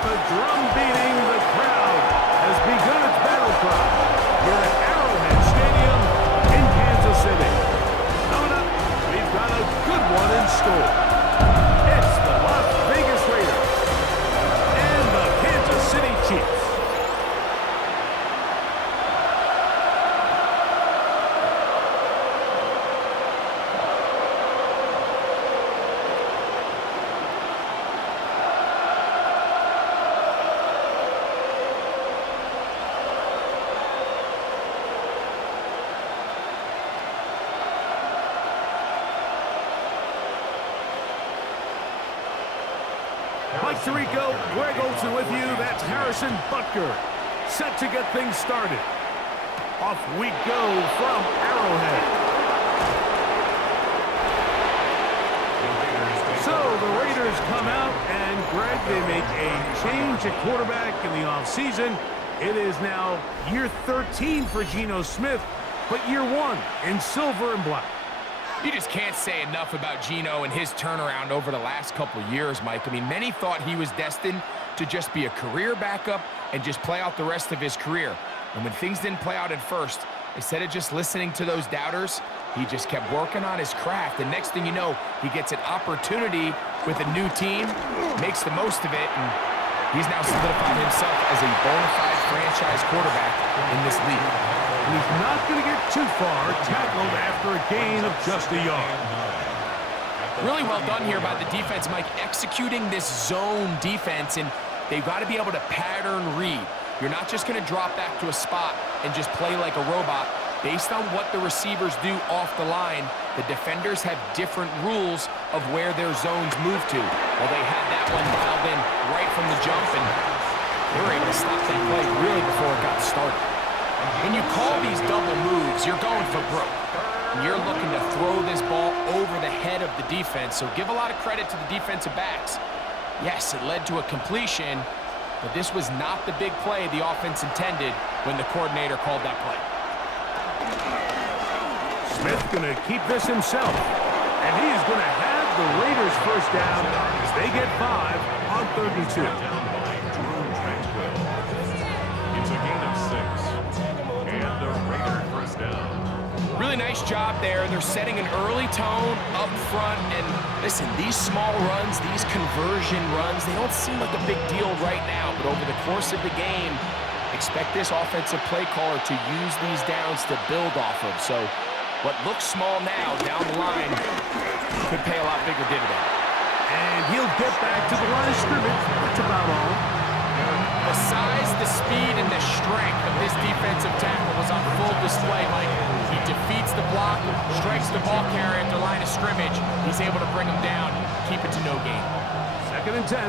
the drum beating, the crowd has begun its battle cry here at Arrowhead Stadium in Kansas City. Coming up, we've got a good one in store. It's the Las Vegas Raiders and the Kansas City Chiefs. Mike Tirico, Greg Olsen with you. That's Harrison Butker. Set to get things started. Off we go from Arrowhead. So the Raiders come out, and Greg, they make a change at quarterback in the offseason. It is now year 13 for Geno Smith, but year 1 in silver and black. You just can't say enough about Geno and his turnaround over the last couple years, Mike. I mean, many thought he was destined to just be a career backup and just play out the rest of his career. And when things didn't play out at first, instead of just listening to those doubters, he just kept working on his craft. And next thing you know, he gets an opportunity with a new team, makes the most of it, and he's now solidified himself as a bona fide franchise quarterback in this league. He's not going to get too far, tackled after a gain of just a yard. Really well done here by the defense, Mike, executing this zone defense, and they've got to be able to pattern read. You're not just going to drop back to a spot and just play like a robot. Based on what the receivers do off the line, the defenders have different rules of where their zones move to. Well, they had that one dialed in right from the jump, and they were able to stop that play really before it got started. When you call these double moves, you're going for broke. And you're looking to throw this ball over the head of the defense, so give a lot of credit to the defensive backs. Yes, it led to a completion, but this was not the big play the offense intended when the coordinator called that play. Smith going to keep this himself, and he is going to have the Raiders first down as they get 5 on 3rd and 2. Really nice job there. They're setting an early tone up front. And listen, these small runs, these conversion runs, they don't seem like a big deal right now. But over the course of the game, expect this offensive play caller to use these downs to build off of. So what looks small now down the line could pay a lot bigger dividend. And he'll get back to the line of scrimmage. That's about all. The size, the speed, and the strength of this defensive tackle was on full display, Mike. He defeats the block, strikes the ball carrier at the line of scrimmage. He's able to bring him down, keep it to no gain. 2nd and 10.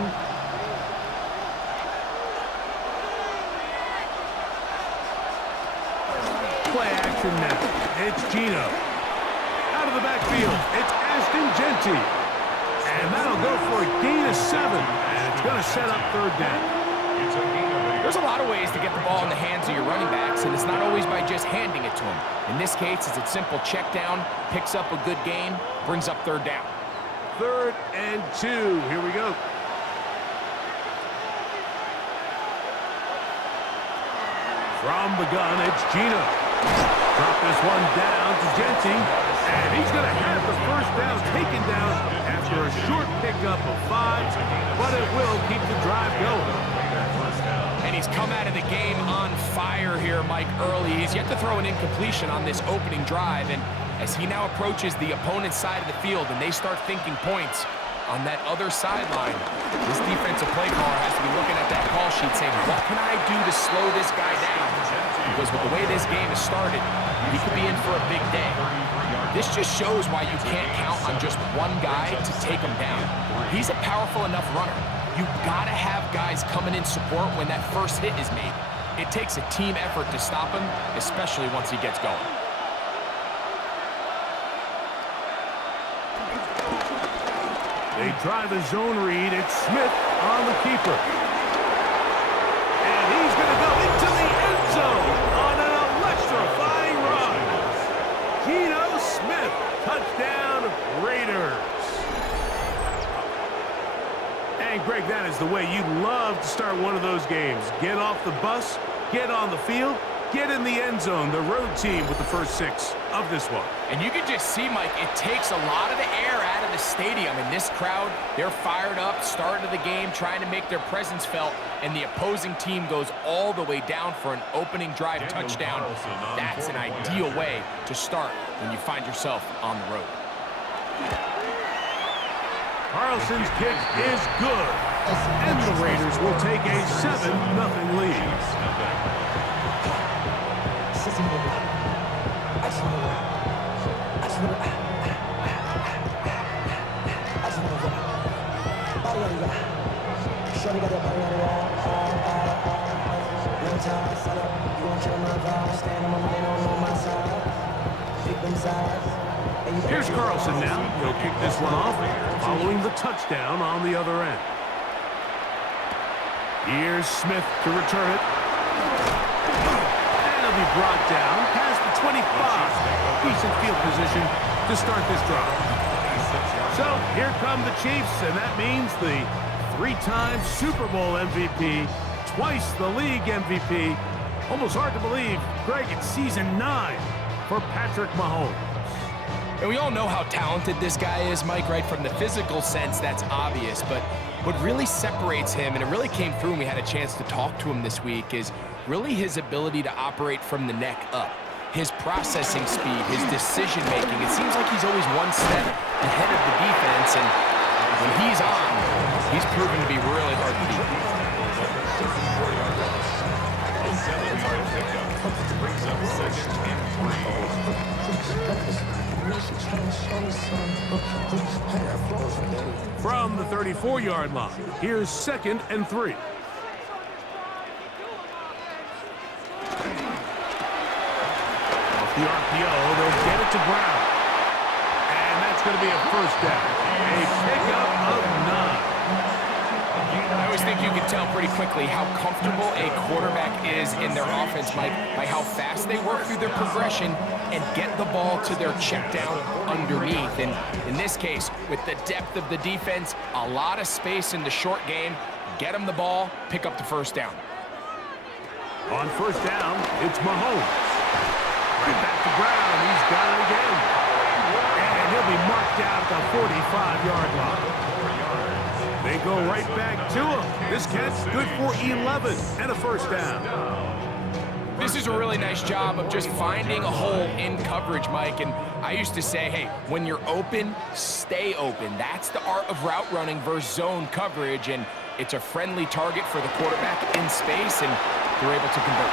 Play action now. It's Geno. Out of the backfield, it's Ashton Jeanty. And that'll go for a gain of 7. And it's going to set up 3rd down. There's a lot of ways to get the ball in the hands of your running backs, and it's not always by just handing it to them. In this case, it's a simple check down, picks up a good gain, brings up 3rd down. 3rd and 2. Here we go. From the gun, it's Geno. Drop this one down to Jeanty, and he's going to have the first down taken down after a short pickup of 5, but it will keep the drive going. And he's come out of the game on fire here, Mike, early. He's yet to throw an incompletion on this opening drive, and as he now approaches the opponent's side of the field and they start thinking points on that other sideline, this defensive play caller has to be looking at that call sheet saying, what can I do to slow this guy down? Because with the way this game has started, he could be in for a big day. This just shows why you can't count on just one guy to take him down. He's a powerful enough runner. You've got to have guys coming in support when that first hit is made. It takes a team effort to stop him, especially once he gets going. They try the zone read. It's Smith on the keeper. And he's going to go into the end zone on an electrifying run. Geno Smith, touchdown Raiders. And Greg, that is the way you love to start one of those games. Get off the bus, get on the field, get in the end zone. The road team with the first 6 of this one. And you can just see, Mike, it takes a lot of the air out of the stadium. And this crowd, they're fired up, start of the game, trying to make their presence felt. And the opposing team goes all the way down for an opening drive touchdown. That's an ideal way to start when you find yourself on the road. Carlson's kick is good. And the Raiders will take a 7-0 lead. Here's Carlson now. He'll kick this one off, following the touchdown on the other end. Here's Smith to return it. And he'll be brought down past the 25. Decent field position to start this drive. So here come the Chiefs, and that means the 3-time Super Bowl MVP, twice the league MVP. Almost hard to believe, Greg, it's season 9 for Patrick Mahomes. And we all know how talented this guy is, Mike, right? From the physical sense, that's obvious. But what really separates him, and it really came through when we had a chance to talk to him this week, is really his ability to operate from the neck up. His processing speed, his decision-making. It seems like he's always one step ahead of the defense. And when he's on, he's proven to be really hard to beat. Brings up 2nd and 3. From the 34-yard line, here's 2nd and 3. Off the RPO, they'll get it to Brown. And that's going to be a first down. A pickup of 9. I always think you can tell pretty quickly how comfortable a quarterback is in their offense, Mike, by how fast they work through their progression and get the ball to their check down underneath. And in this case, with the depth of the defense, a lot of space in the short game, get them the ball, pick up the first down. On first down, it's Mahomes. Right back to Brown. He's got it again. And he'll be marked out at the 45-yard line. They go right back to him. This catch good for 11 and a first down. This is a really nice job of just finding a hole in coverage, Mike. And I used to say, hey, when you're open, stay open. That's the art of route running versus zone coverage. And it's a friendly target for the quarterback in space, and they're able to convert.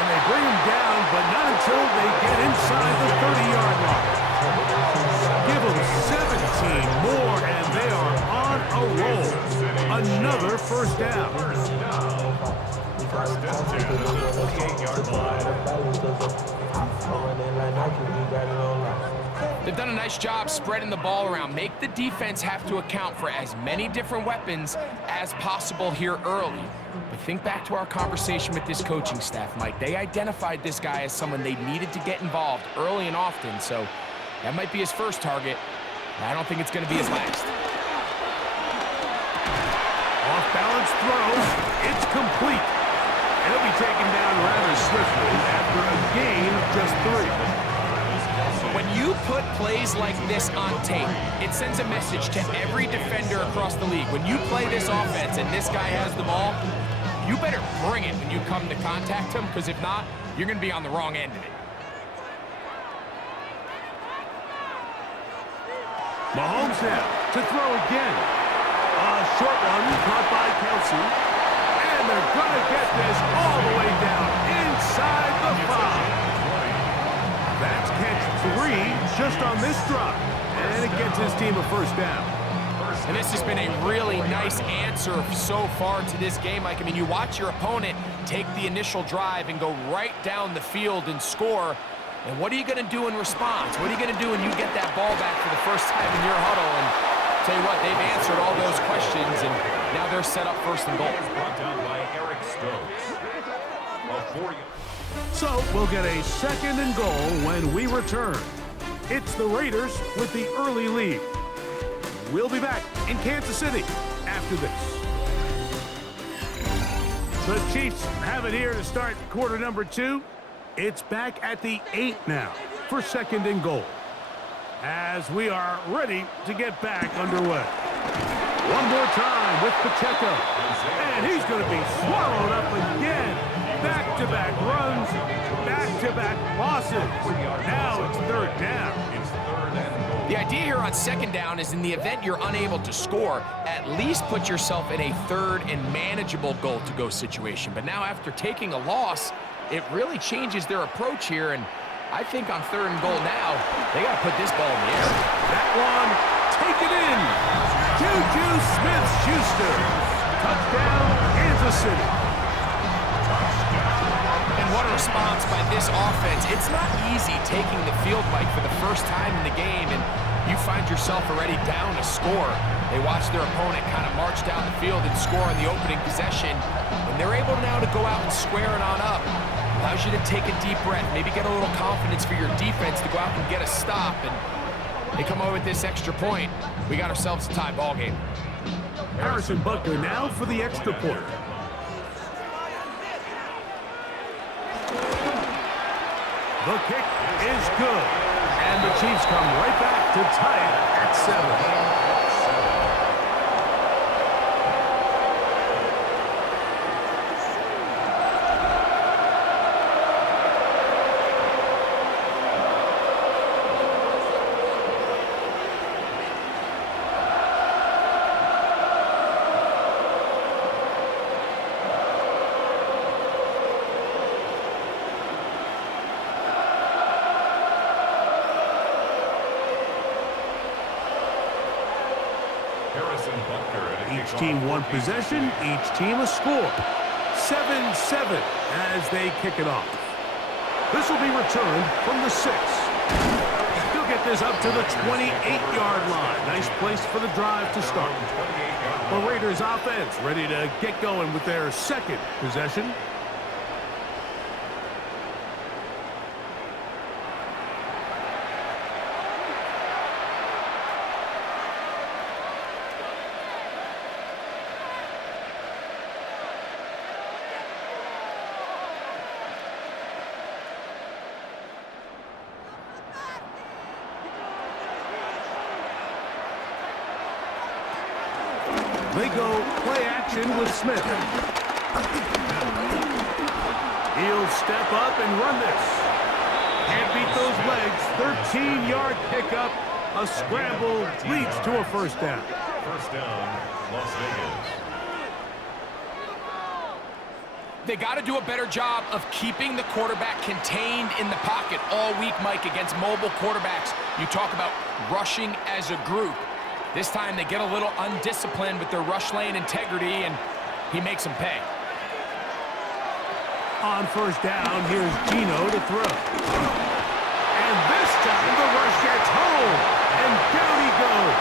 And they bring him down, but not until they get inside the 30-yard line. Give them 17 more, and they are on a roll. Another first down. First down to the 28-yard line. They've done a nice job spreading the ball around. Make the defense have to account for as many different weapons as possible here early. But think back to our conversation with this coaching staff, Mike. They identified this guy as someone they needed to get involved early and often. So that might be his first target. I don't think it's going to be his last. Off-balance throw. It's complete. And he'll be taken down rather swiftly after a gain of just 3. When you put plays like this on tape, it sends a message to every defender across the league. When you play this offense and this guy has the ball, you better bring it when you come to contact him, because if not, you're going to be on the wrong end of it. Mahomes now to throw again. A short one caught by Kelsey. And they're going to get this all the way down inside the 5. That's catch 3 just on this drive. And it gets his team a first down. And this has been a really nice answer so far to this game, Mike. I mean, you watch your opponent take the initial drive and go right down the field and score. And what are you going to do in response? What are you going to do when you get that ball back for the first time in your huddle? And tell you what, they've answered all those questions, and now they're set up first and goal. Brought down by Eric Stokes. So we'll get a 2nd and goal when we return. It's the Raiders with the early lead. We'll be back in Kansas City after this. The Chiefs have it here to start quarter number 2. It's back at the 8 now for 2nd and goal, as we are ready to get back underway. One more time with Pacheco, and he's going to be swallowed up again. Back-to-back runs, back-to-back losses. Now it's 3rd down. The idea here on 2nd down is in the event you're unable to score, at least put yourself in a 3rd and manageable goal-to-go situation. But now after taking a loss, it really changes their approach here, and I think on 3rd and goal now, they got to put this ball in the air. That one, take it in. Juju Smith-Schuster. Touchdown, Kansas City. And what a response by this offense. It's not easy taking the field, Mike, for the first time in the game, and you find yourself already down a score. They watch their opponent kind of march down the field and score on the opening possession, and they're able now to go out and square it on up. Allows you to take a deep breath, maybe get a little confidence for your defense to go out and get a stop, and they come over with this extra point. We got ourselves a tie ball game. Harrison Butker now for the extra point. The kick is good, and the Chiefs come right back to tie it at 7. Each team one possession, each team a score. 7-7 as they kick it off. This will be returned from the 6. He'll get this up to the 28-yard line. Nice place for the drive to start. The Raiders offense ready to get going with their 2nd possession. They go play action with Smith. He'll step up and run this. Can't beat those legs. 13-yard pickup. A scramble leads to a 1st down. 1st down, Las Vegas. They got to do a better job of keeping the quarterback contained in the pocket all week, Mike, against mobile quarterbacks. You talk about rushing as a group. This time they get a little undisciplined with their rush lane integrity, and he makes them pay. On 1st down, here's Gino to throw. And this time the rush gets home, and down he goes.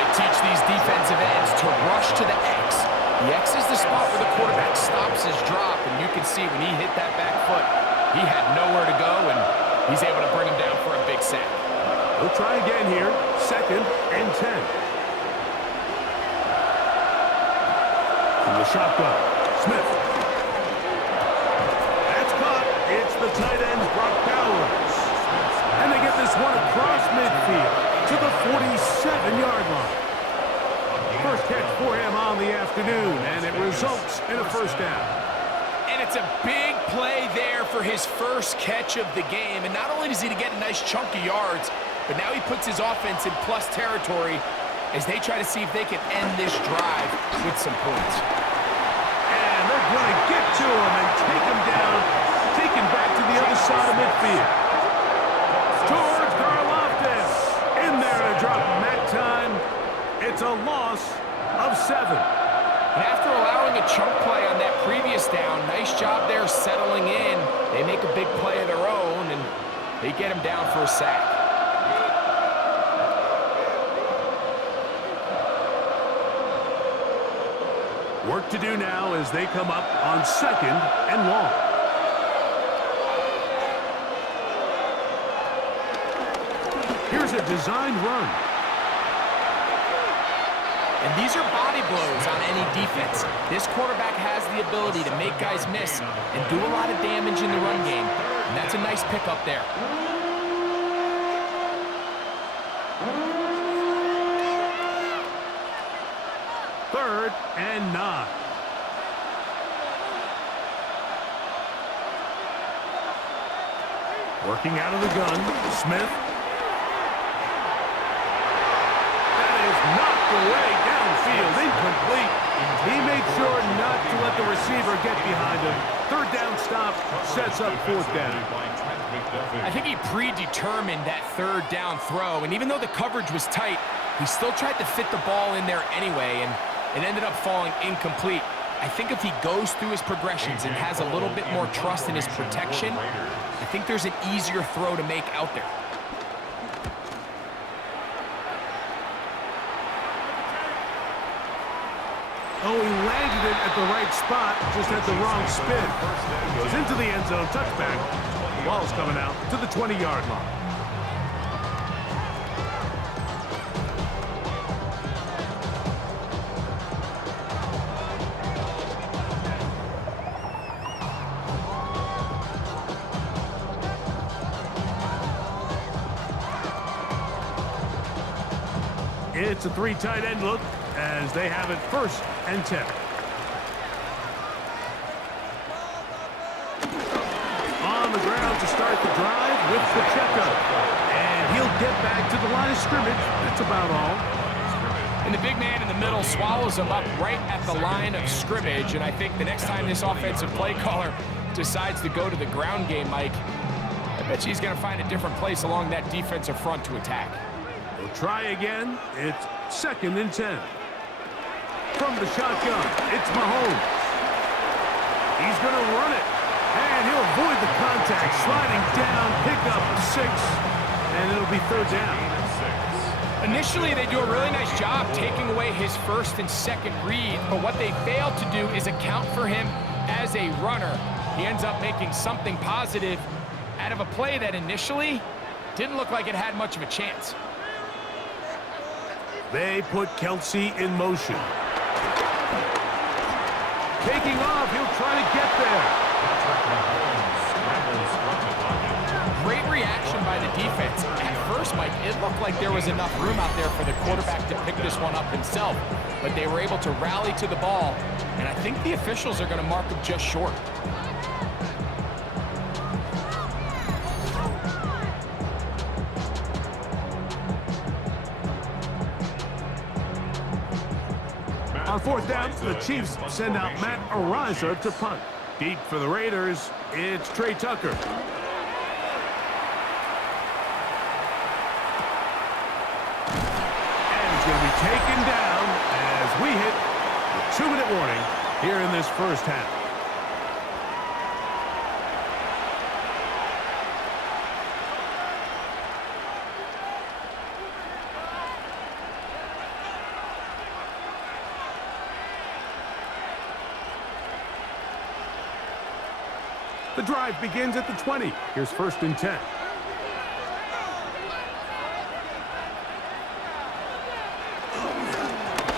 They teach these defensive ends to rush to the X. The X is the spot where the quarterback stops his drop, and you can see when he hit that back foot, he had nowhere to go, and he's able to bring him down for a big sack. We'll try again here. 2nd and 10. From the shotgun, Smith. That's caught. It's the tight end, Brock Bowers. And they get this one across midfield to the 47-yard line. First catch for him on the afternoon, and it results in a 1st down. And it's a big play there for his first catch of the game. And not only does he get a nice chunk of yards, but now he puts his offense in plus territory as they try to see if they can end this drive with some points. And they're going to get to him and take him down, take him back to the other side of midfield. Towards Karlaftis. In there to drop him that time. It's a loss of 7. And after allowing a chunk play on that previous down, nice job there settling in. They make a big play of their own, and they get him down for a sack. Work to do now as they come up on 2nd and long. Here's a designed run. And these are body blows on any defense. This quarterback has the ability to make guys miss and do a lot of damage in the run game. And that's a nice pickup there. Third and 9. Working out of the gun, Smith. That is knocked away downfield, incomplete. He made sure not to let the receiver get behind him. Third down stop sets up fourth down. I think he predetermined that third down throw, and even though the coverage was tight, he still tried to fit the ball in there anyway, and it ended up falling incomplete. I think if he goes through his progressions and has a little bit more trust in his protection, I think there's an easier throw to make out there. Oh, he landed it at the right spot, just had the wrong spin. Goes into the end zone, touchback. The ball's coming out to the 20-yard line. It's a 3 tight end look as they have it first and 10. On the ground to start the drive with Pacheco. And he'll get back to the line of scrimmage. That's about all. And the big man in the middle swallows him up right at the line of scrimmage. And I think the next time this offensive play caller decides to go to the ground game, Mike, I bet he's going to find a different place along that defensive front to attack. We'll try again. It's second and 10. From the shotgun, it's Mahomes. He's going to run it. And he'll avoid the contact. Sliding down, pick up 6. And it'll be third down. Initially, they do a really nice job taking away his first and second read. But what they failed to do is account for him as a runner. He ends up making something positive out of a play that initially didn't look like it had much of a chance. They put Kelce in motion. Taking off, he'll try to get there. Great reaction by the defense. At first, Mike, it looked like there was enough room out there for the quarterback to pick this one up himself, but they were able to rally to the ball, and I think the officials are going to mark him just short. On fourth down, the Chiefs send out Matt Araiza to punt. Deep for the Raiders, it's Trey Tucker. And he's going to be taken down as we hit the 2-minute warning here in this first half. The drive begins at the 20. Here's first and 10.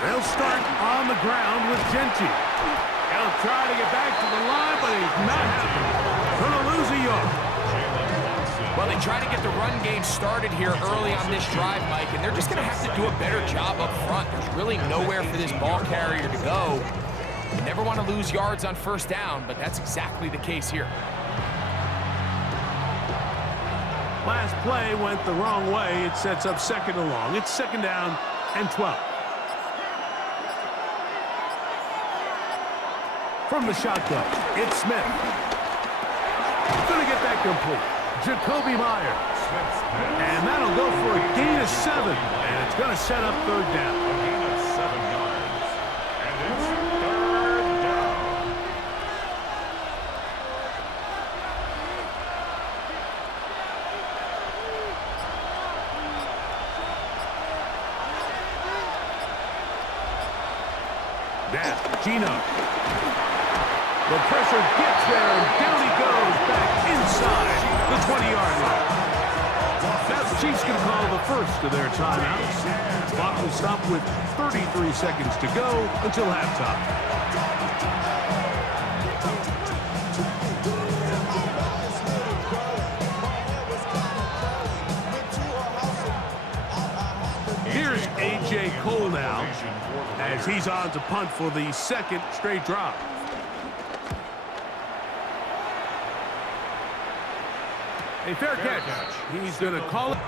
They'll start on the ground with Genty. He'll try to get back to the line, but he's not happening. Going to lose a yard. Well, they try to get the run game started here early on this drive, Mike, and they're just going to have to do a better job up front. There's really nowhere for this ball carrier to go. You never want to lose yards on first down, but that's exactly the case here. Last play went the wrong way. It sets up second and long. It's second down and 12. From the shotgun, it's Smith. Going to get that complete. Jacoby Myers. And that'll go for a gain of 7. And it's going to set up third down. A gain of 7 yards. And it's third down. Now, Gino. The pressure gets there, and down he goes back inside the 20-yard line. Now the Chiefs can call the first of their timeouts. Clock will stop with 33 seconds to go until halftime. Here's A.J. Cole now as he's on to punt for the second straight drop. A fair catch. He's going to call it.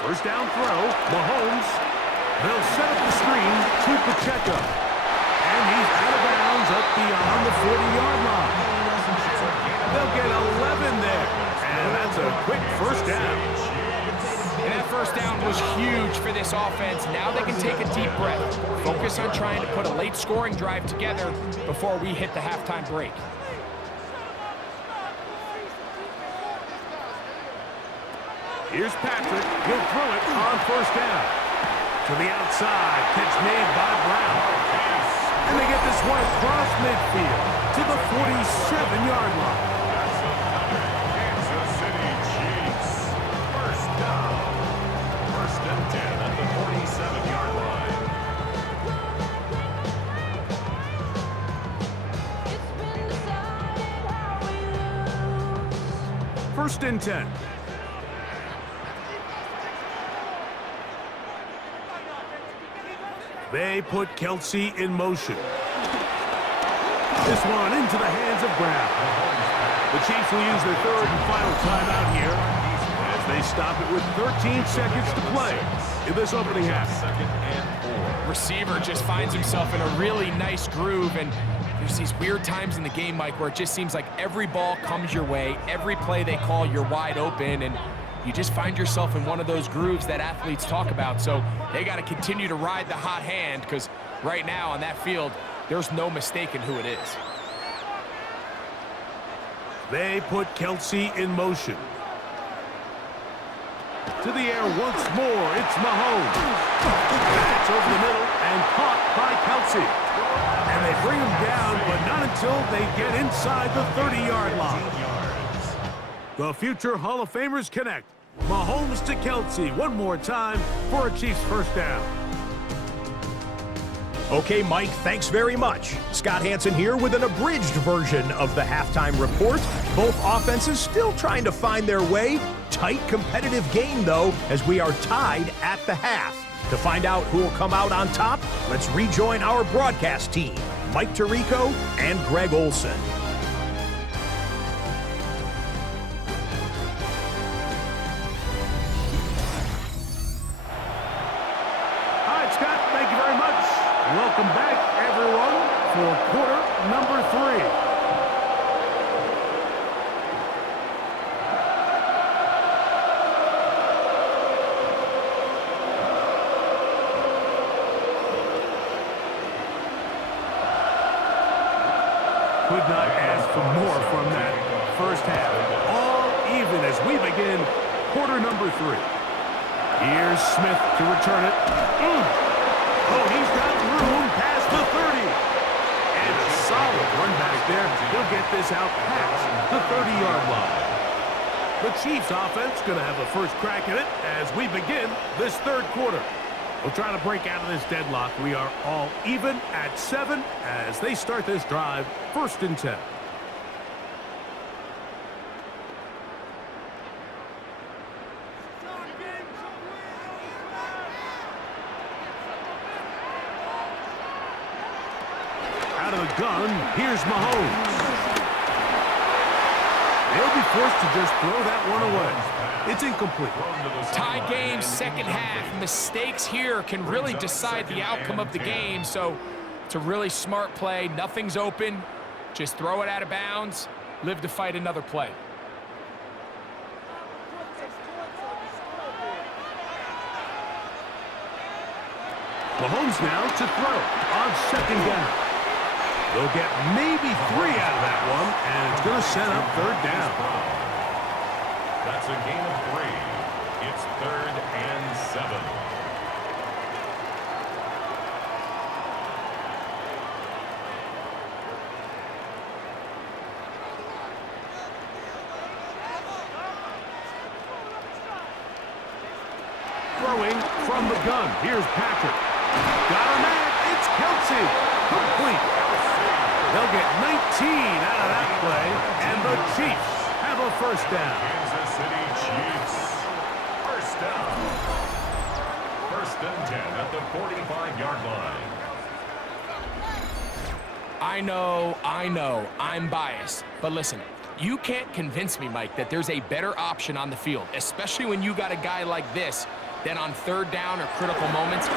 First down throw. Mahomes. They'll set up the screen to Pacheco. And he's out of bounds up beyond the 40-yard line. They'll get 11 there. And that's a quick first down. And that first down was huge for this offense. Now they can take a deep breath. Focus on trying to put a late scoring drive together before we hit the halftime break. Here's Patrick. He'll throw it on first down. To the outside. Catch made by Brown. And they get this one across midfield to the 47-yard line. Kansas City Chiefs. First down. First and 10 at the 47-yard line. First and 10. They put Kelsey in motion. This one into the hands of Brown. The Chiefs will use their third and final timeout here as they stop it with 13 seconds to play in this opening half. Receiver just finds himself in a really nice groove, and there's these weird times in the game, Mike, where it just seems like every ball comes your way, every play they call, you're wide open, and you just find yourself in one of those grooves that athletes talk about. So they got to continue to ride the hot hand, because right now on that field, there's no mistaking who it is. They put Kelsey in motion. To the air once more, it's Mahomes. That's over the middle and caught by Kelsey. And they bring him down, but not until they get inside the 30-yard line. The future Hall of Famers connect. Mahomes to Kelsey one more time for a Chiefs first down. Okay, Mike, thanks very much. Scott Hansen here with an abridged version of the halftime report. Both offenses still trying to find their way. Tight, competitive game, though, as we are tied at the half. To find out who will come out on top, let's rejoin our broadcast team, Mike Tirico and Greg Olson. Welcome back, everyone, for quarter number 3. Could not ask for more from that first half. All even as we begin quarter number 3. Here's Smith to return it. Oh, he's got room past the 30. And a solid run back there. He'll get this out past the 30-yard line. The Chiefs offense going to have a first crack at it as we begin this third quarter. We'll try to break out of this deadlock. We are all even at 7 as they start this drive, first and 10. Out of the gun, here's Mahomes. They'll be forced to just throw that one away. It's incomplete. Tie game, second half. Mistakes here can really decide the outcome of the game, so it's a really smart play. Nothing's open. Just throw it out of bounds. Live to fight another play. Mahomes now to throw on second down. They'll get maybe 3 out of that one, and it's going to set up third down. That's a gain of 3. It's 3rd and 7. Throwing from the gun. Here's Patrick. Got a man. It's Kelsey. Complete. They'll get 19 out of that play, and the Chiefs have a first down. Kansas City Chiefs. First down. First and 10 at the 45-yard line. I know, I'm biased. But listen, you can't convince me, Mike, that there's a better option on the field, especially when you got a guy like this, then on third down or critical moments,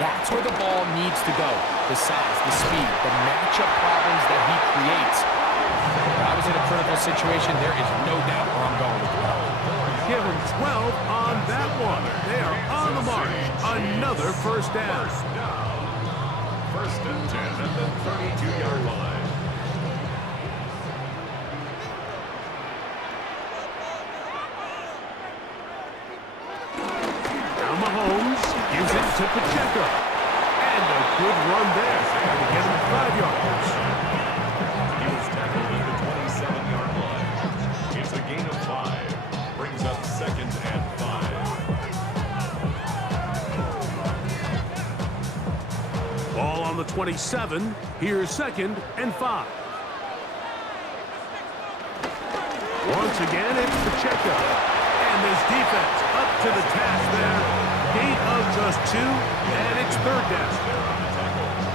that's where the ball needs to go. The size, the speed, the matchup problems that he creates. If I was in a critical situation, there is no doubt where I'm going with the ball. Give him 12 on that one. They are on the march. Another first down. First and 10 at the 32-yard line. Now Mahomes gives it to Pacheco. And a good run there to get him 5 yards. He was tackled at the 27-yard line. It's a gain of 5. Brings up second and 5. Ball on the 27. Here's second and 5. Once again, it's Pacheco. And this defense up to the task there. Gain of just 2, and it's third down.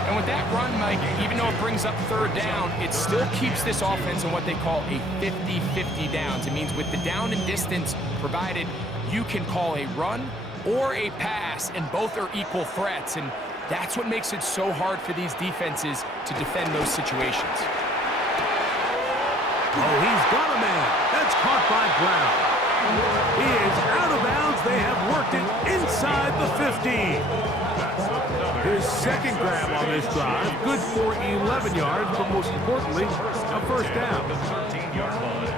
And with that run, Mike, even though it brings up third down, it still keeps this offense in what they call a 50-50 downs. It means with the down and distance provided, you can call a run or a pass, and both are equal threats. And that's what makes it so hard for these defenses to defend those situations. Oh, he's got a man. That's caught by Brown. He is out of bounds. They have worked it inside the 15. His second grab on this drive. Good for 11 yards, but most importantly, a first down. 13-yard line.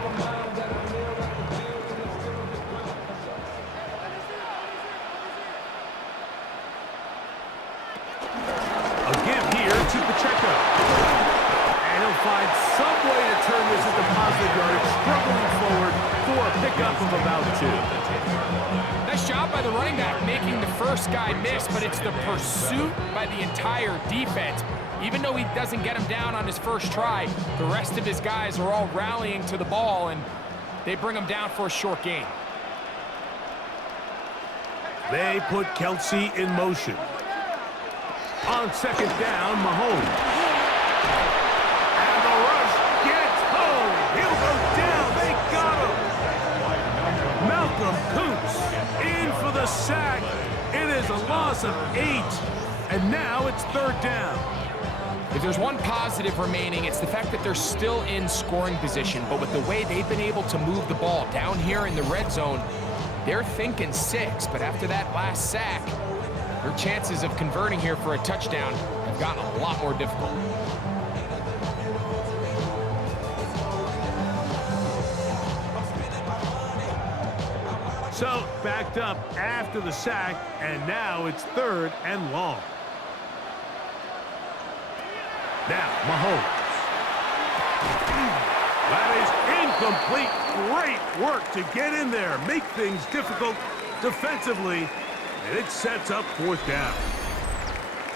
A give here to Pacheco. And he'll find some way to turn this into positive yardage, struggling forward for a pickup of about 2. Nice job by the running back making the first guy miss, but it's the pursuit by the entire defense. Even though he doesn't get him down on his first try, the rest of his guys are all rallying to the ball, and they bring him down for a short gain. They put Kelsey in motion. On second down, Mahomes. And the rush gets home. He'll go down. They got him. Malcolm Koonce in for the sack. It is a loss of 8. And now it's third down. If there's one positive remaining, it's the fact that they're still in scoring position. But with the way they've been able to move the ball down here in the red zone, they're thinking 6. But after that last sack, their chances of converting here for a touchdown have gotten a lot more difficult. So, backed up after the sack, and now it's third and long. Now, Mahomes. That is incomplete. Great work to get in there, make things difficult defensively, and it sets up fourth down.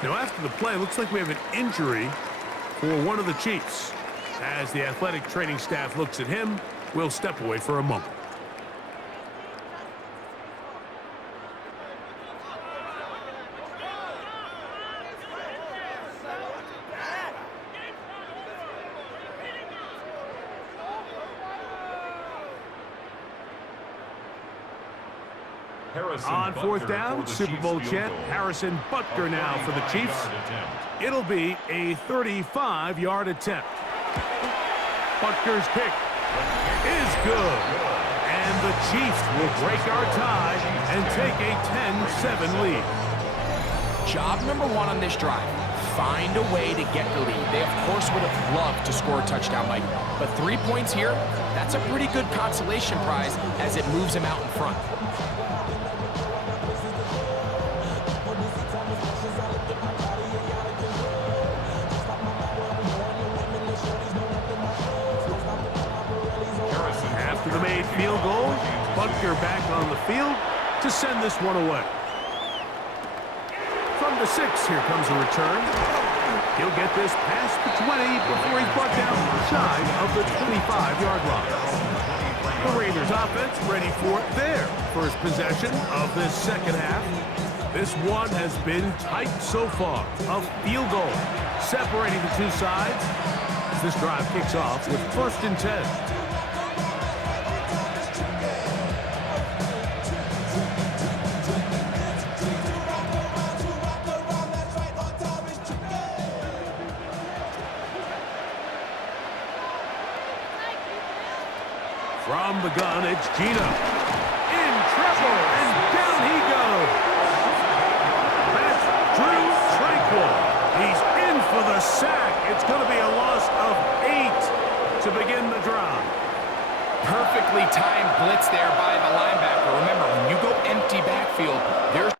Now, after the play, it looks like we have an injury for one of the Chiefs. As the athletic training staff looks at him, we'll step away for a moment. On fourth down, Super Bowl champ Harrison Butker now for the Chiefs. It'll be a 35-yard attempt. Butker's kick is good. And the Chiefs will break our tie and take a 10-7 lead. Job number 1 on this drive, find a way to get the lead. They, of course, would have loved to score a touchdown, Mike. But 3 points here, that's a pretty good consolation prize as it moves them out in front. After the made field goal, Butker back on the field to send this one away. From the 6, here comes a return. He'll get this past the 20 before he's brought down shy of the 25-yard line. The Raiders offense ready for their first possession of this second half. This one has been tight so far. A field goal separating the two sides as this drive kicks off with 1st and 10. From the gun, it's Gino. In trouble, and down he goes. That's Drew Tranquill. He's in for the sack. It's going to be a loss of 8 to begin the drive. Perfectly timed blitz there by the linebacker. Remember, when you go empty backfield, there's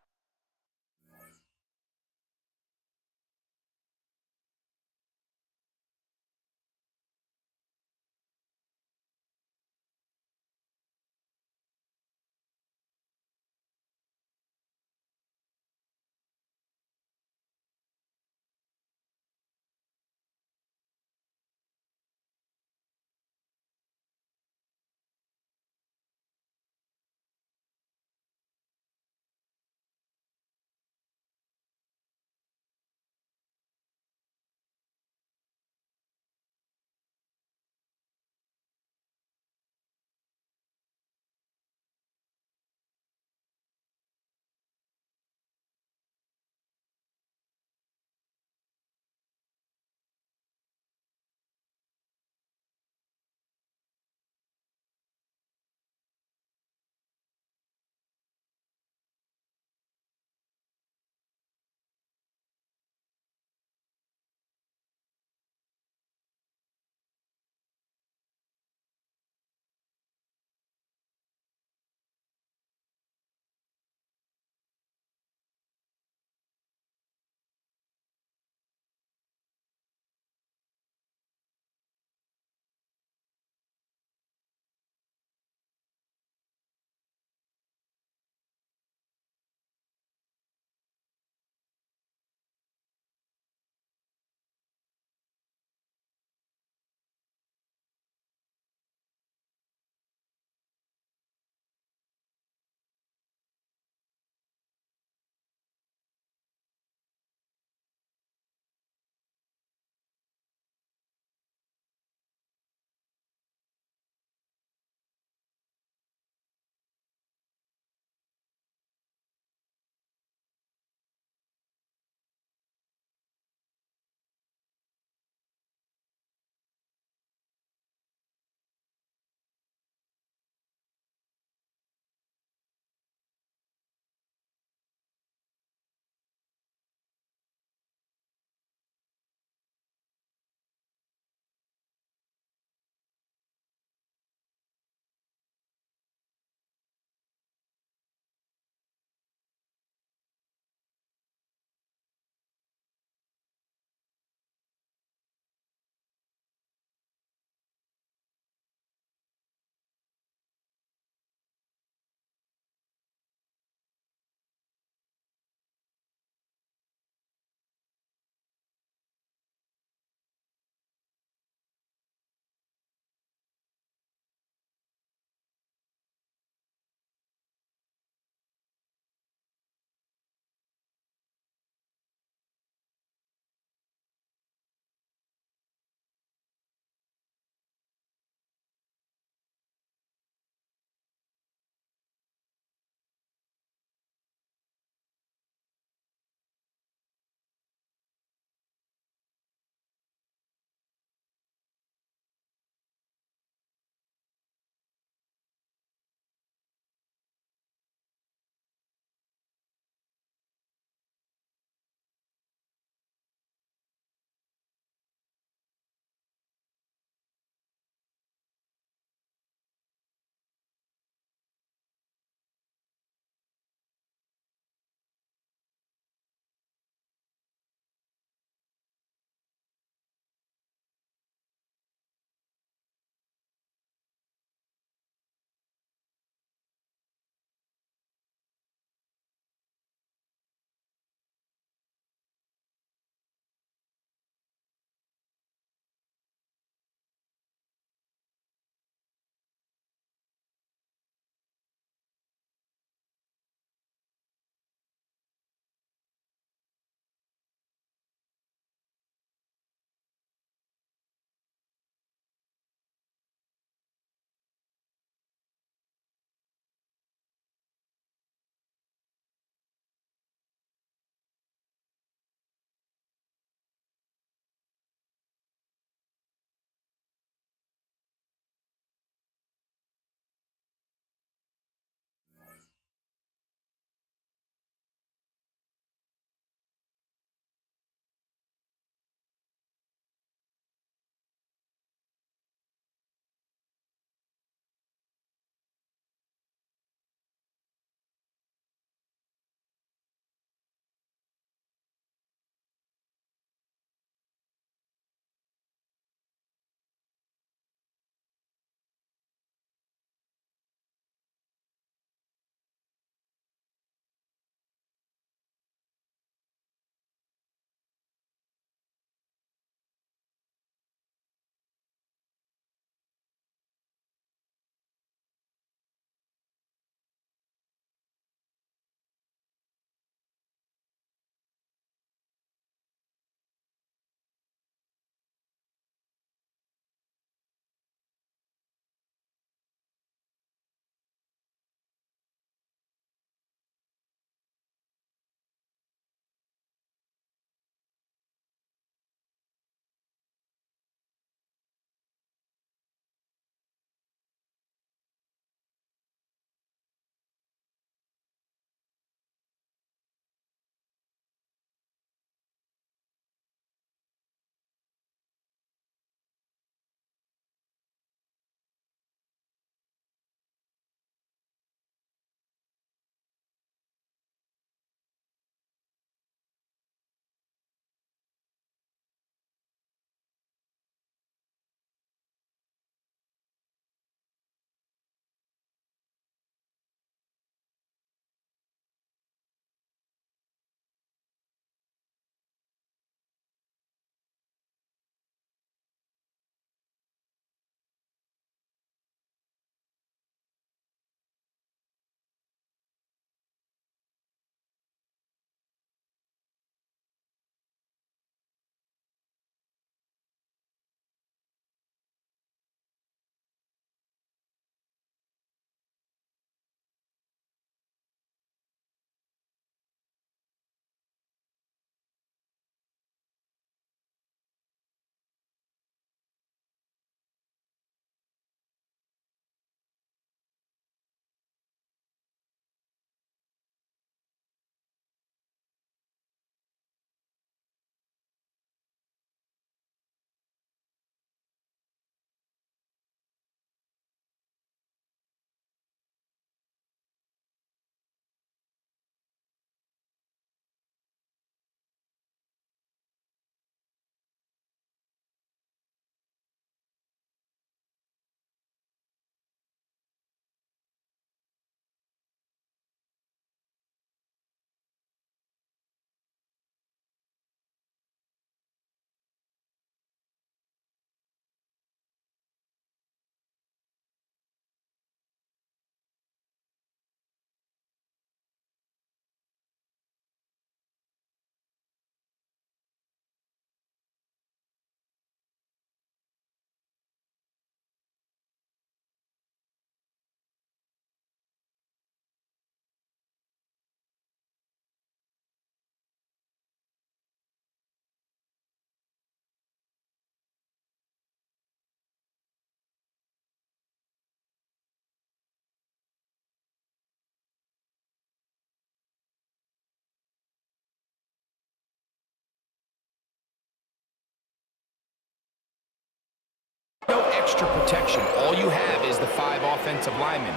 no extra protection. All you have is the 5 offensive linemen.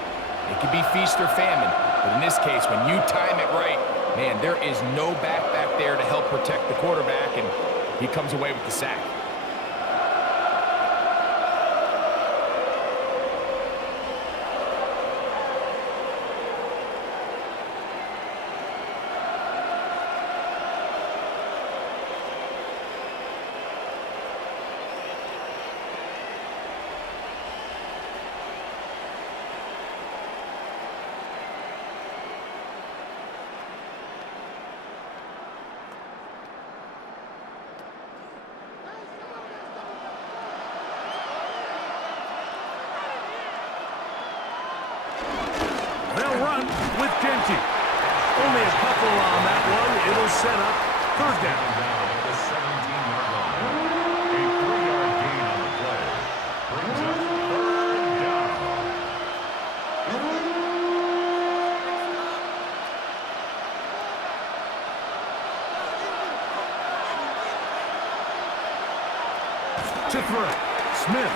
It could be feast or famine, but in this case, when you time it right, man, there is no back there to help protect the quarterback, and he comes away with the sack. They'll run with Genty. Only a couple on that one. It'll set up 3rd down. Down at the 17-yard line. A 3-yard gain on the play. Brings up 3rd down. To throw. Smith.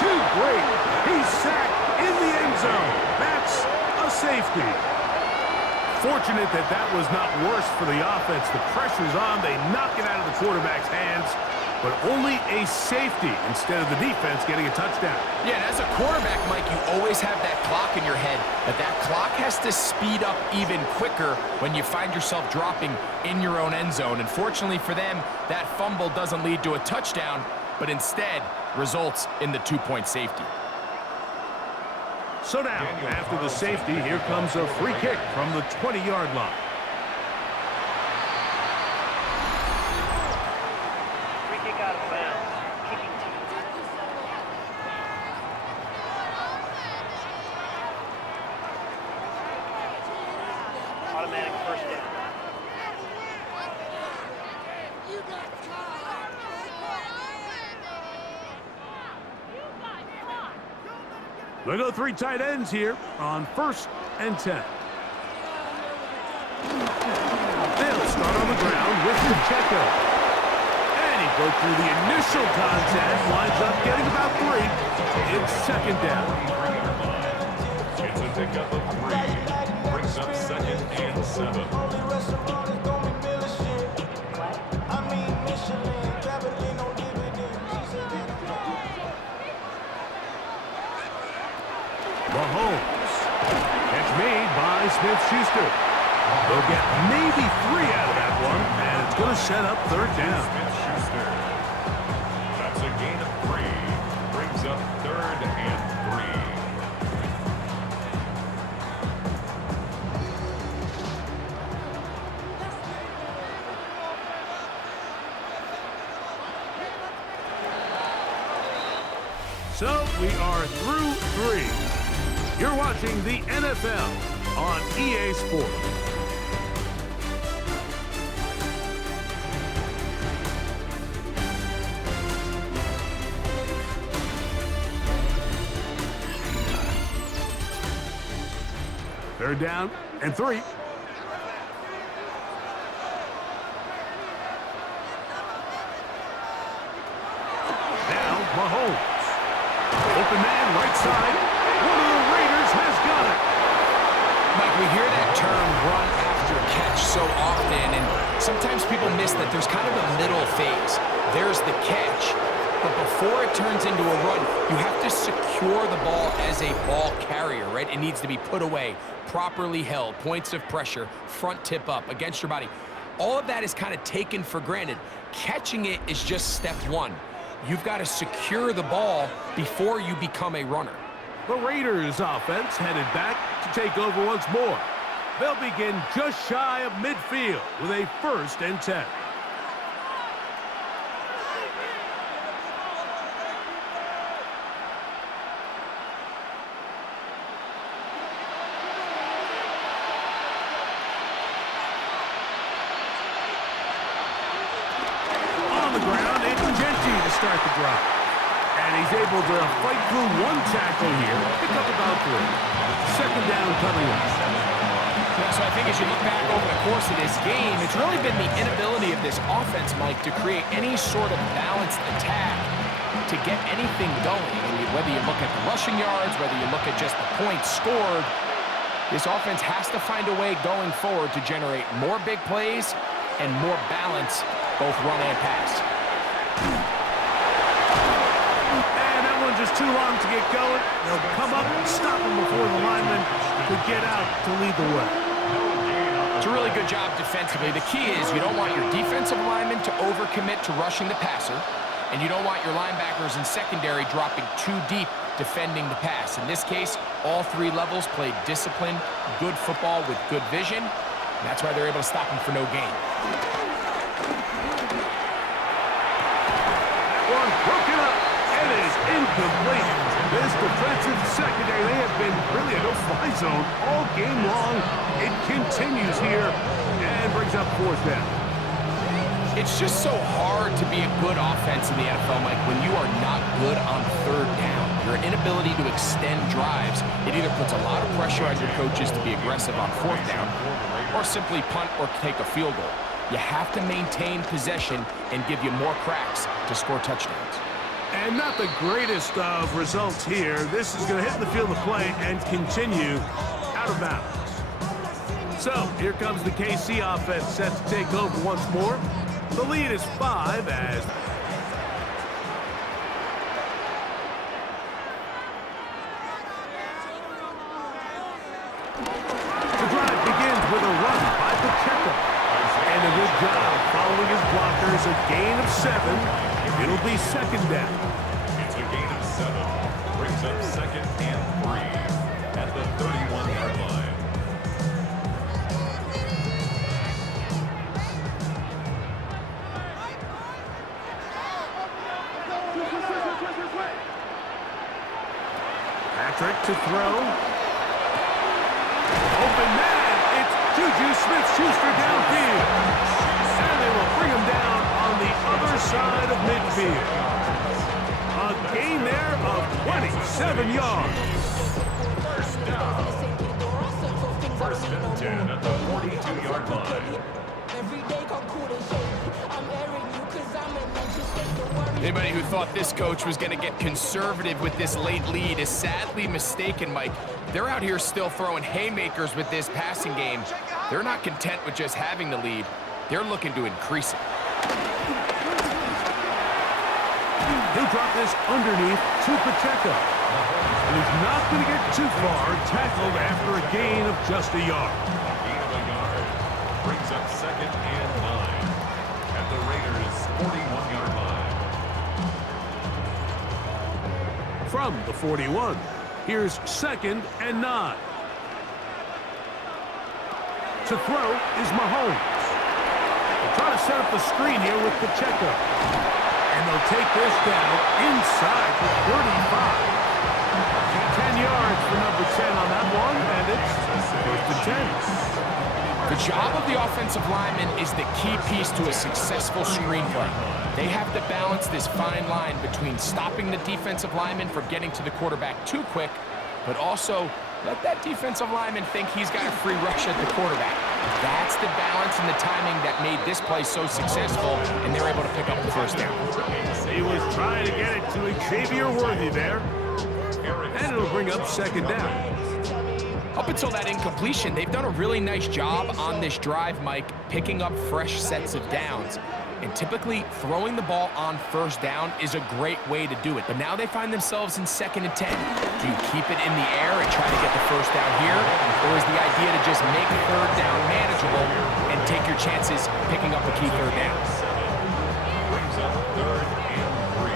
Too great. He's sacked in the end zone. That's a safety. Fortunate that was not worse for the offense. The pressure's on. They knock it out of the quarterback's hands, but only a safety instead of the defense getting a touchdown. Yeah, and as a quarterback, Mike, you always have that clock in your head, but that clock has to speed up even quicker when you find yourself dropping in your own end zone. And fortunately for them, that fumble doesn't lead to a touchdown, but instead results in the 2-point safety. So now, after the safety, here comes a free kick from the 20-yard line. Free kick out of bounds. Kicking team. Automatic 1st down. They go 3 tight ends here on 1st and 10. They'll start on the ground with Pacheco. And he broke through the initial contact, winds up getting about 3. It's 2nd down. It's a pickup of 3. Brings up 2nd and 7. Mahomes. Catch made by Smith-Schuster. They'll get maybe 3 out of that one, and it's going to set up 3rd down. Smith-Schuster. That's a gain of 3. Brings up 3rd and 3. So we are through 3. You're watching the NFL on EA Sports. Third down and 3. Now Mahomes. Open man, right side. One of the Raiders has got it. Mike, we hear that term run after catch so often, and sometimes people miss that there's kind of a middle phase. There's the catch, but before it turns into a run, you have to secure the ball as a ball carrier, right? It needs to be put away, properly held, points of pressure, front tip up against your body. All of that is kind of taken for granted. Catching it is just step 1. You've got to secure the ball before you become a runner. The Raiders offense headed back to take over once more. They'll begin just shy of midfield with a 1st and 10. On the ground, it's Genty to start the drive. And he's able to fight through 1 tackle here, pick up about 3. 2nd down coming up. Yeah, so I think as you look back over the course of this game, it's really been the inability of this offense, Mike, to create any sort of balanced attack to get anything going. I mean, whether you look at the rushing yards, whether you look at just the points scored, this offense has to find a way going forward to generate more big plays and more balance, both run and pass. And that one just too long to get going. They'll come up and stop him before the lineman could get out to lead the way. It's a really good job defensively. The key is you don't want your defensive linemen to overcommit to rushing the passer, and you don't want your linebackers in secondary dropping too deep defending the pass. In this case, all three levels played disciplined, good football with good vision. And that's why they're able to stop him for no gain. One broken up. It is incomplete. This defensive secondary, they have been really a no-fly zone all game long. It continues here and brings up fourth down. It's just so hard to be a good offense in the NFL, Mike, when you are not good on third down. Your inability to extend drives, it either puts a lot of pressure on your coaches to be aggressive on fourth down or simply punt or take a field goal. You have to maintain possession and give you more cracks to score touchdowns. And not the greatest of results here. This is going to hit the field of play and continue out of bounds. So here comes the KC offense set to take over once more. The lead is 5 as... The drive begins with a run by Pacheco. And a good job following his blockers, a gain of 7. It'll be second down. It's a gain of 7. Brings up second and 3 at the 31-yard line. Patrick to throw. Open man. It's Juju Smith-Schuster downfield. And they will bring him down on the other side of midfield. A gain there of 27 yards. First down. First and 10 at the 42-yard line. Anybody who thought this coach was going to get conservative with this late lead is sadly mistaken, Mike. They're out here still throwing haymakers with this passing game. They're not content with just having the lead. They're looking to increase it. They drop this underneath to Pacheco. And he's not going to get too far, tackled after a gain of just a yard. Gain of a yard. Brings up second and 9 at the Raiders' 41-yard line. From the 41, here's second and 9. To throw is Mahomes. They'll try to set up the screen here with Pacheco. And they'll take this down inside the 35. 10 yards for number 10 on that one, and it's first and 10. The job of the offensive lineman is the key piece to a successful screenplay. They have to balance this fine line between stopping the defensive lineman from getting to the quarterback too quick, but also let that defensive lineman think he's got a free rush at the quarterback. That's the balance and the timing that made this play so successful, and they're able to pick up the first down. He was trying to get it to Xavier Worthy there. And it'll bring up second down. Up until that incompletion, they've done a really nice job on this drive, Mike, picking up fresh sets of downs. And typically, throwing the ball on first down is a great way to do it. But now they find themselves in second and 10. Do you keep it in the air and try to get the first down here? Or is the idea to just make third down manageable and take your chances picking up a key third down? Brings up third and 3.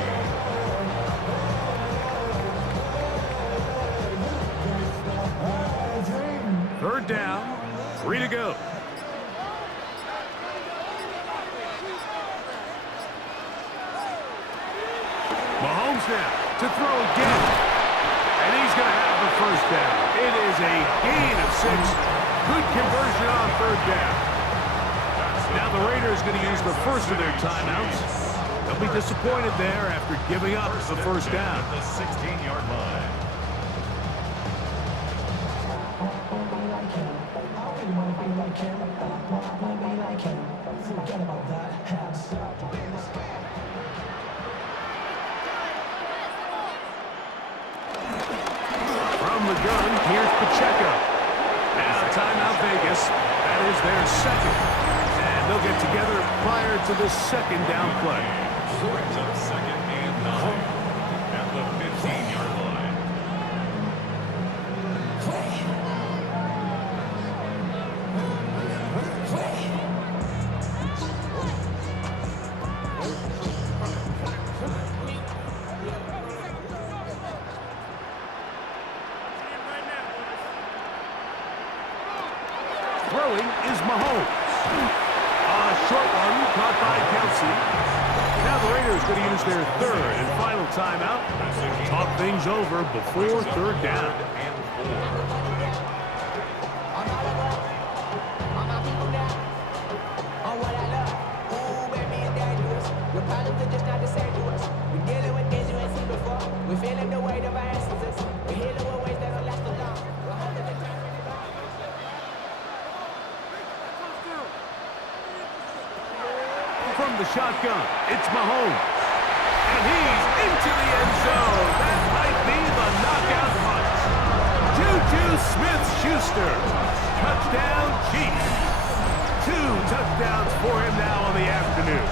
Third down, 3 to go. Mahomes now to throw again. And he's going to have the first down. It is a gain of 6. Good conversion on third down. Now the Raiders going to use the first of their timeouts. They'll be disappointed there after giving up the first down. The 16-yard line. like him. Wanna be like him. Forget about that. From the gun, here's Pacheco. Now timeout Vegas. That is their second. And they'll get together prior to the second down play. Brings up second and 9 at the 15-yard line. Throwing is Mahomes. A short one caught by Kelsey. Now the Raiders going to use their third and final timeout. Talk things over before third down. From the shotgun, it's Mahomes. And he's into the end zone. That might be the knockout punch. Juju Smith-Schuster. Touchdown, Chiefs. 2 touchdowns for him now on the afternoon.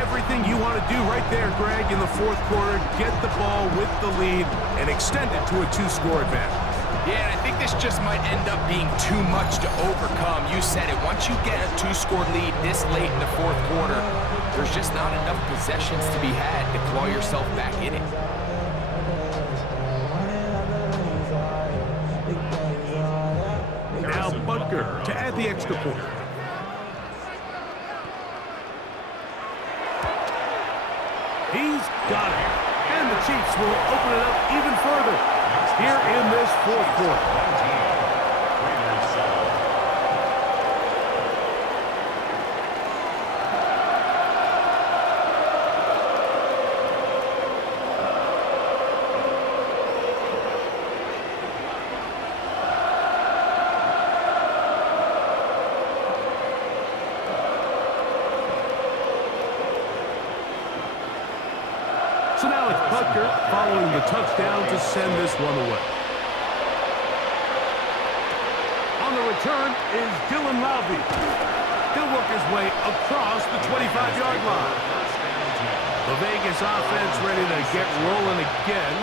Everything you want to do right there, Greg, in the fourth quarter. Get the ball with the lead and extend it to a 2-score advantage. Yeah, and I think this just might end up being too much to overcome. You said it. Once you get a 2-score lead this late in the fourth quarter, there's just not enough possessions to be had to claw yourself back in it. Now Butker to add the extra point. He's got it. And the Chiefs will open it up even further here in this fourth quarter. So now it's Butker following the touchdown to send this one away. On the return is Dylan Lowry. He'll work his way across the 25-yard line. The Vegas offense ready to get rolling again.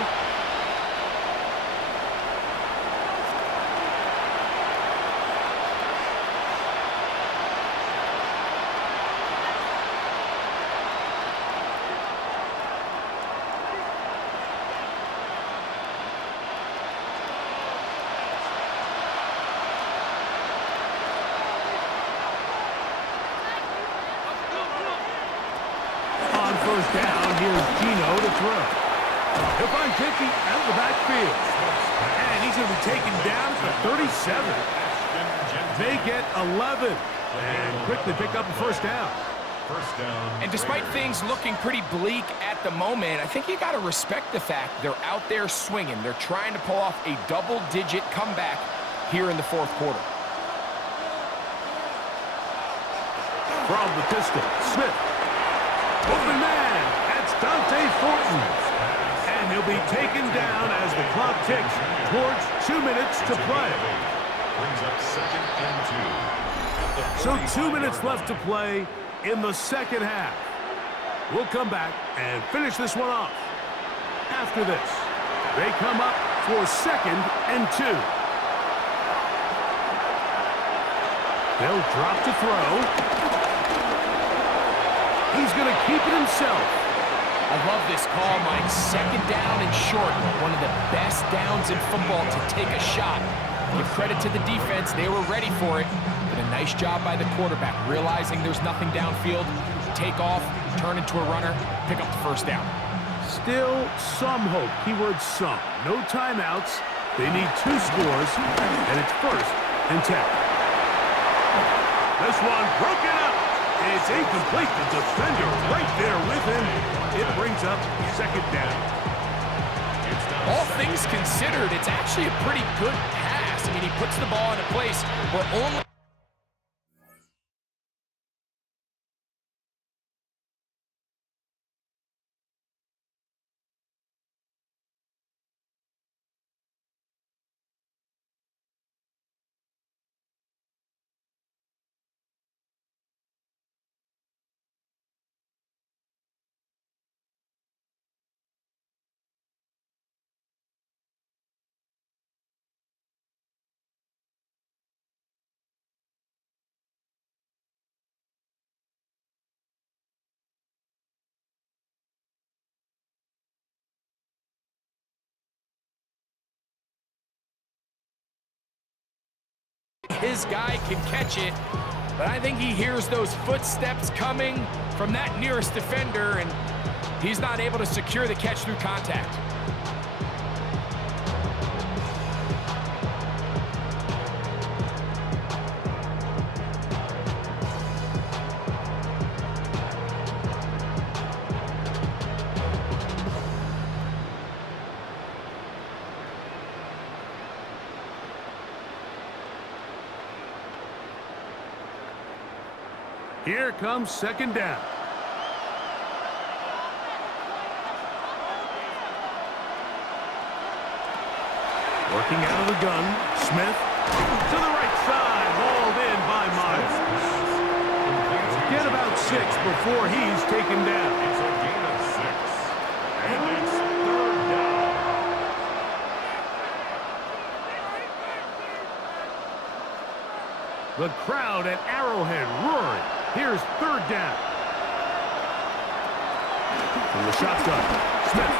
First down, here's Gino to throw. He'll find Dickey out of the backfield. And he's going to be taken down at the 37. They get 11. And quickly pick up a first down. And despite things looking pretty bleak at the moment, I think you got to respect the fact they're out there swinging. They're trying to pull off a double-digit comeback here in the fourth quarter. From the pistol, Smith. Open man, that's Dante Thornton. And he'll be taken down as the clock ticks towards 2 minutes to play. Brings up second and 2. So 2 minutes left to play in the second half. We'll come back and finish this one off. After this, they come up for second and 2. They'll drop to throw. He's going to keep it himself. I love this call, Mike. Second down and short. One of the best downs in football to take a shot. Give credit to the defense. They were ready for it. But a nice job by the quarterback, realizing there's nothing downfield. Take off, turn into a runner, pick up the first down. Still some hope. Keyword some. No timeouts. They need 2 scores, and it's first and 10. This one broken up. It's incomplete. The defender right there with him. It brings up second down. All things considered, it's actually a pretty good pass. I mean, he puts the ball in a place where only... His guy can catch it, but I think he hears those footsteps coming from that nearest defender, and he's not able to secure the catch through contact. Here comes second down. Working out of the gun, Smith to the right side, hauled in by Myers. Get about 6 before he's taken down. It's a gain of 6. And it's third down. The crowd at Arrowhead roaring. Here's third down. From the shotgun, Smith.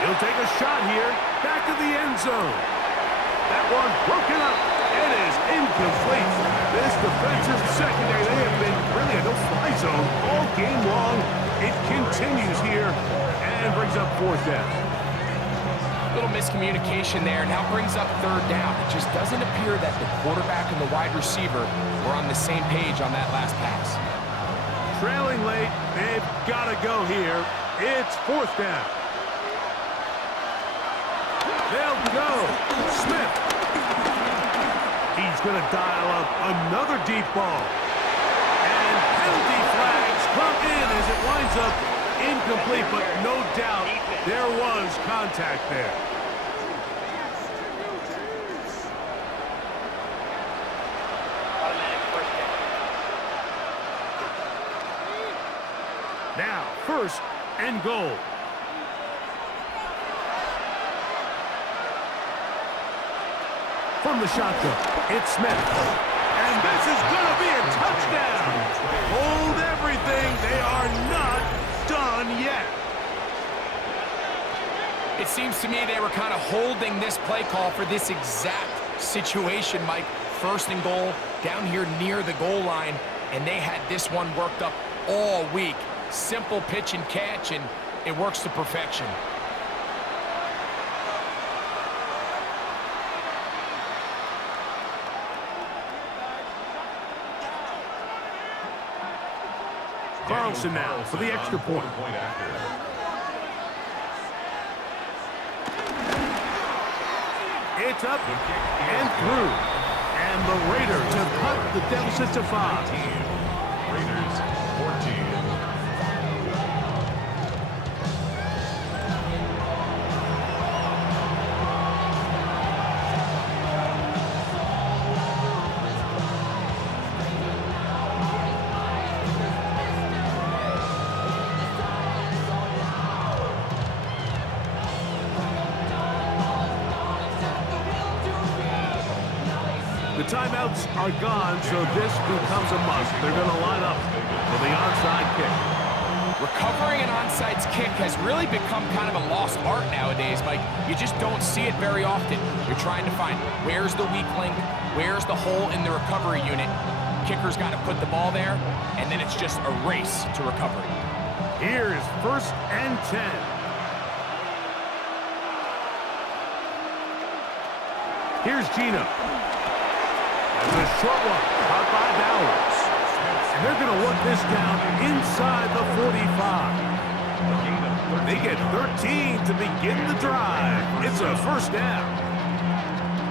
He'll take a shot here. Back to the end zone. That one broken up. It is incomplete. This defensive secondary, they have been really a no-fly zone all game long. It continues here and brings up fourth down. Little miscommunication there, now brings up third down. It just doesn't appear that the quarterback and the wide receiver were on the same page on that last pass. Trailing late, they've got to go here. It's fourth down. They'll go. Smith. He's going to dial up another deep ball. And penalty flags come in as it winds up incomplete, but no doubt there was contact there. Automatic first down. Now, first and goal. From the shotgun, it's Smith. And this is going to be a touchdown. Hold everything. They are not done yet. It seems to me they were kind of holding this play call for this exact situation, Mike. First and goal, down here near the goal line, and they had this one worked up all week. Simple pitch and catch, and it works to perfection. Carlson now for the extra point. It's up and through. And the Raiders have cut the deficit to 5. Raiders 14. The timeouts are gone, so this becomes a must. They're going to line up for the onside kick. Recovering an onside kick has really become kind of a lost art nowadays, Mike. You just don't see it very often. You're trying to find where's the weak link, where's the hole in the recovery unit. Kicker's got to put the ball there, and then it's just a race to recovery. Here is first and 10. Here's Gino. It's a short one, caught by Bowers. And they're going to work this down inside the 45. They get 13 to begin the drive. It's a first down.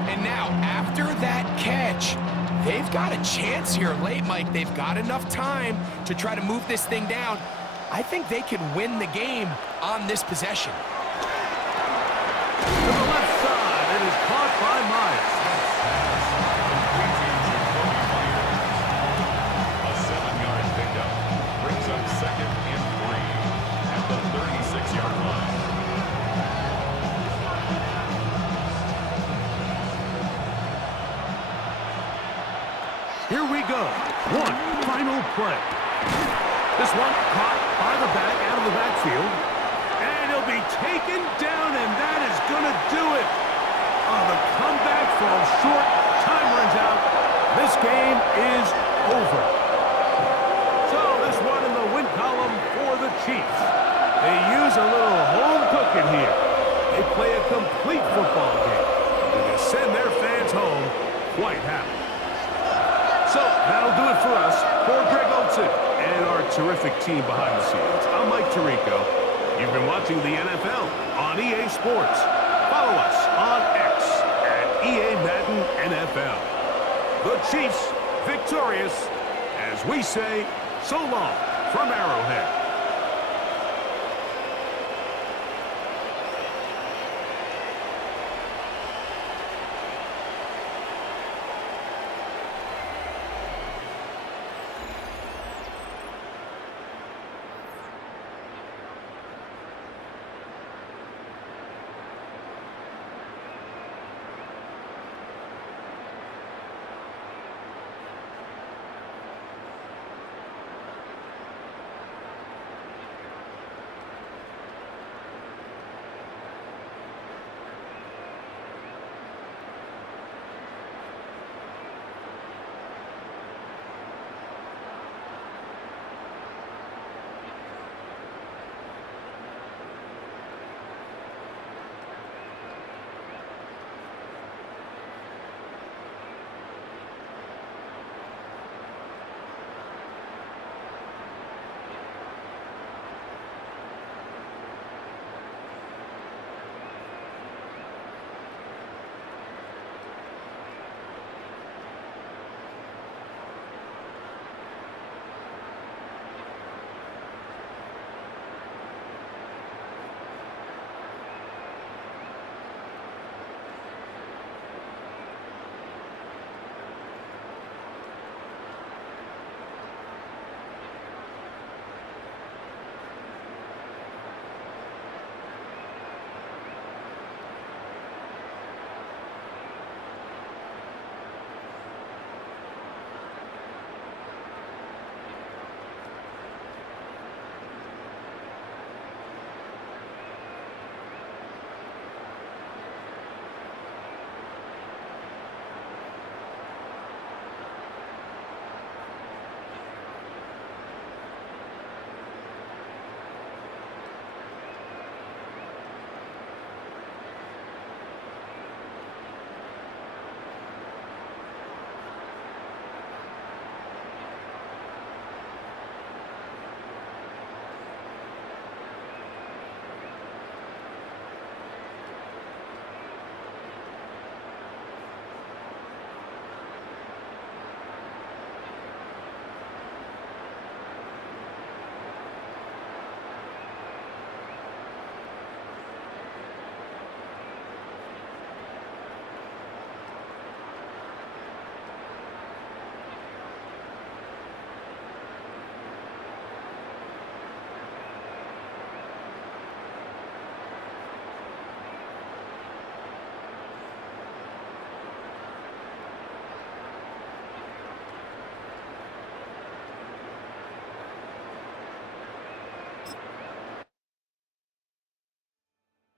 And now, after that catch, they've got a chance here late, Mike. They've got enough time to try to move this thing down. I think they could win the game on this possession. To the left side, it is caught by Myers. A 7-yard pickup brings up 2nd and 3 at the 36-yard line. Here we go. One final play. This one caught by the back out of the backfield. And he'll be taken down, and that is going to do it. Oh, the comeback falls short. Time runs out. This game is over. So this one in the win column for the Chiefs. They use a little home cooking here. They play a complete football game. And they send their fans home quite happy. So that'll do it for us. For Greg Olsen and our terrific team behind the scenes, I'm Mike Tirico. You've been watching the NFL on EA Sports. Follow us on X at EA Madden NFL. The Chiefs victorious as we say so long from Arrowhead.